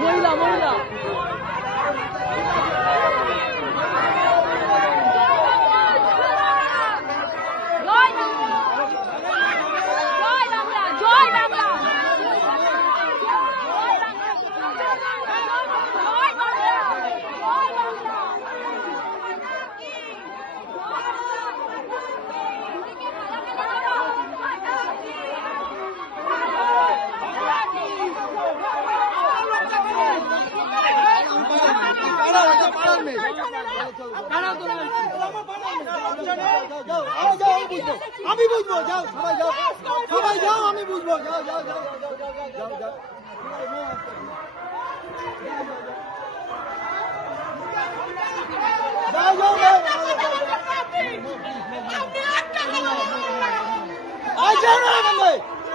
মহিলা মহিলা আমি বুঝবো, যাও সবাই যাও, সবাই যাও, আমি বুঝবো, যাও যাও যাও যাও যাও।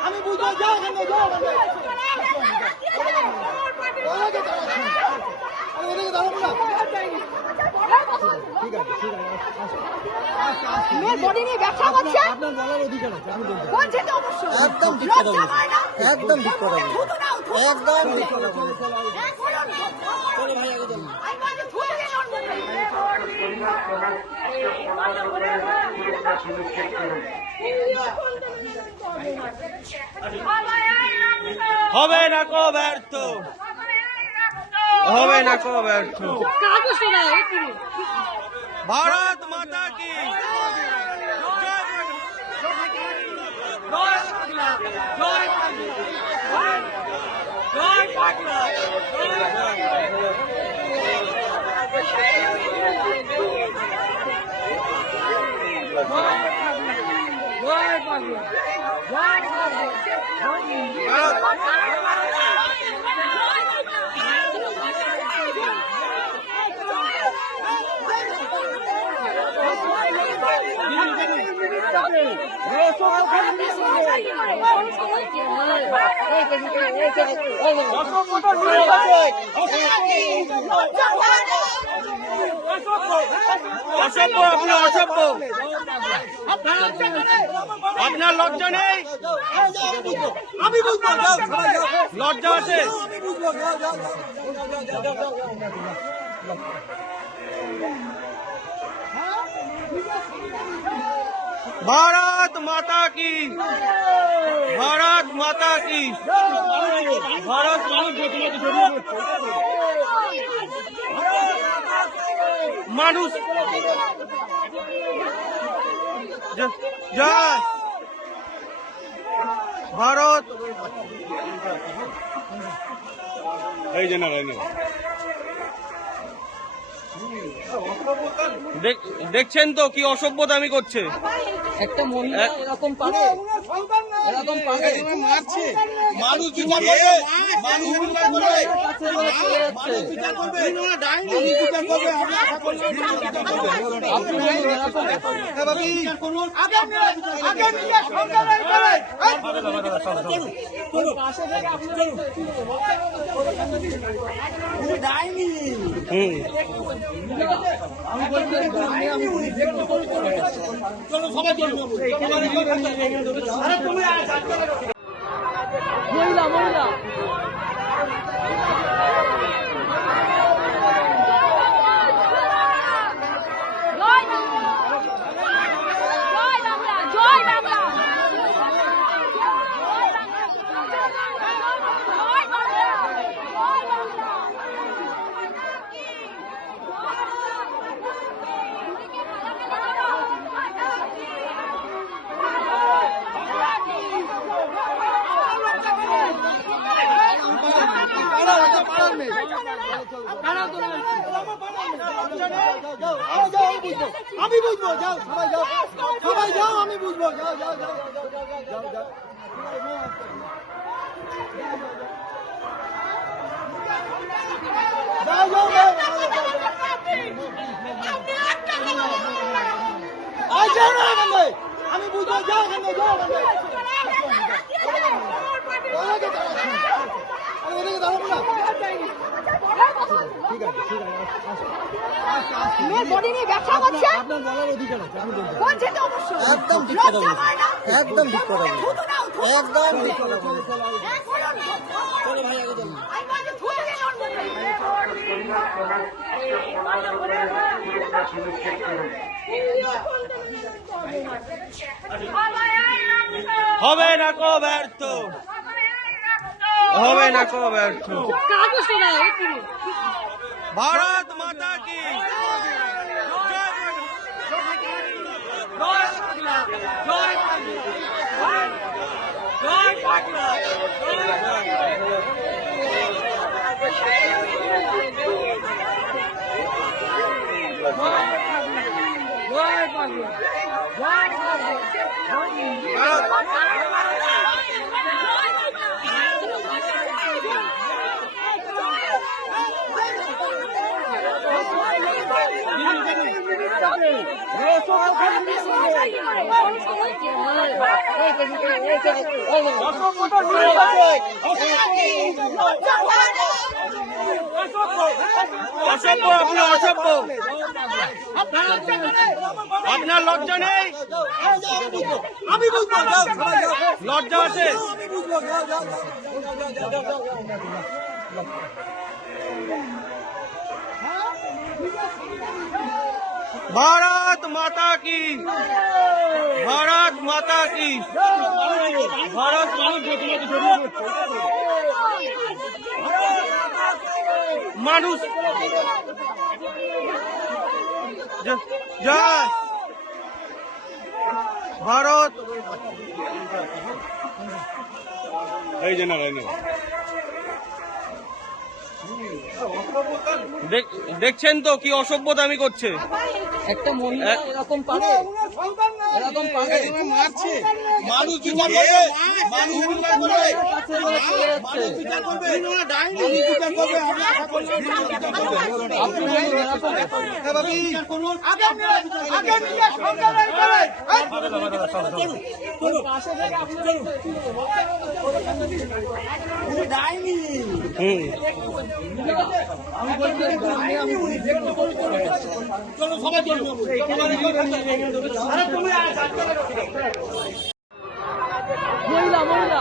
আমি বুঝবো, যাও যাও ঠিক আছে ঠিক আছে মেয়ের বডি নিয়ে ব্যবসা করছে। আপনার বলার অধিকার আছে, আপনি বলতে বলছে তো অবশ্যই। একদম ঠিক কথা বলছেন, একদম ঠিক কথা বলছেন, একদম ঠিক কথা বলছেন। চলো ভাই আগে চলুন। আমি বলছি থুতু দিয়ে হবে না কো ব্যর্থ, হবে না কো ব্যর্থ। ভারত মাতা কি অসভ্য, আপনি অসভ্য, আপনার লজ্জা নেই? আমি বুঝবো, যাও সবাই যাও, লজ্জা আছে? আমি বুঝবো, যাও যাও যাও। भारत माता की, भारत माता की, भारत মানুষ জয় ভারত। এই যে না দেখছেন তো কি অসভ্যতামি করছে। একটা মহিলা এরকম পারে, এরকম পারে মারছে মানুষ, বিচার করবে, মানুষ বিচার করবে, মানুষ বিচার করবে, ডাইনি বিচার করবে, আমরা আশা করছি বিচার করবে। আপনি এরকম হ্যাঁ বাবি করুন, আগে নিজে সংগ্রাম করেন। চলো পাশে থেকে আপনারা চলো, ডাইনি আমি বলছি আমি চলো সবাই চলো, আরে তুমি মহিলা মহিলা আমি বুঝবো, যাও সবাই যাও, সবাই যাও, আমি বুঝবো, যাও যাও যাও যাও যাও। আমি বুঝবো, যাও যাও ঠিক আছে ঠিক আছে মেয়ের বডি নিয়ে ব্যবসা করছে। আপনার বলার অধিকার আছে, আপনি বলতে বলছে তো অবশ্যই। একদম ঠিক কথা বলছেন, একদম ঠিক কথা বলছেন, একদম ঠিক কথা বলছেন। চলো ভাই আগে চলুন। আমি বলছি থুতু হবে না কো ব্যর্থ, হবে না কো ব্যর্থ। ভারত মাতা কি অসভ্য, আপনি অসভ্য, আপনার লজ্জা নেই? আমি বুঝবো, লজ্জা আছে? আমি বুঝবো। भारत माता की, भारत माता की, भारत মানুষ জয় ভারত। এই যে না দেখছেন তো কি অসভ্যতামি করছে? একটা মহিলা এরকম পারে, এরকম পারে মারছে, মানুষ বিচার করবে, মানুষ বিচার করবে, মানুষ বিচার করবে, মানুষ বিচার করবে, আমরা আশা করছি মানুষ বিচার করবে। আপনি বলুন, এরকম বিচার করুন, আগে নিজে সন্তানের করে ডাইনি চলো সবাই চলো মহিলা মহিলা